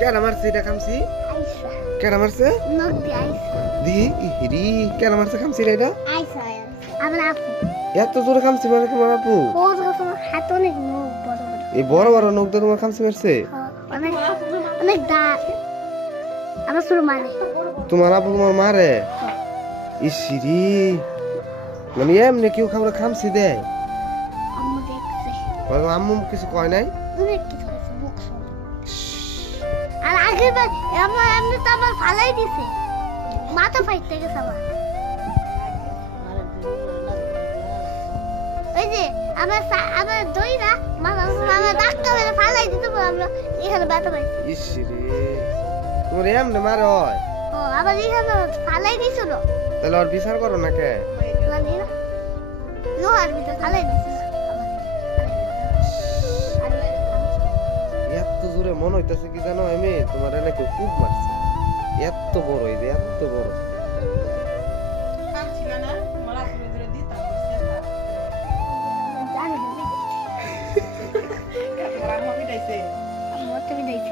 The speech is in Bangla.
কেন মারছে এটা খামছি? আইসা কেন মারছে? নখ দিয়ে আইসা দি ইহিরি কেন মারছে খামছি এটা? আইসা আমার আপু এত জোরে খামছি মানে তোমার আপু? ও তোমার হাত অনেক নখ বড় বড় এই বড় বড় নখ দিয়ে তোমার খামছি মারছে? অনেক অনেক দাঁত আমার শুরু মানে তোমার আপু তোমার মারে? ইসিরি মানে এমনি কেউ খাবার খামছি দেয়? আম্মু দেখছে আম্মু কিছু কয় নাই? অনেক কিছু হয়েছে মুখ শুনে আর আগের বার আমার এমনি তো আমার ফালাই দিছে মাথা ফাইতে গেছে আমার ওই যে আমার দই না আমার ডাক্তার মেরে ফালাই দিতে বলে আমরা এখানে ব্যথা পাইছি ইসিরি তোমার এমনি মারে হয়? ও আবার এখানে ফালাই দিছিল তাহলে ওর বিচার করো না কে? জানি না লোহার ভিতরে ফালাই দিছিল এত জোরে মনে হইতাছে কি জানো আমি তোমার নাকি খুব মারছে এত বড় এই যে এত বড় জানি না আমি তুমি দেখছি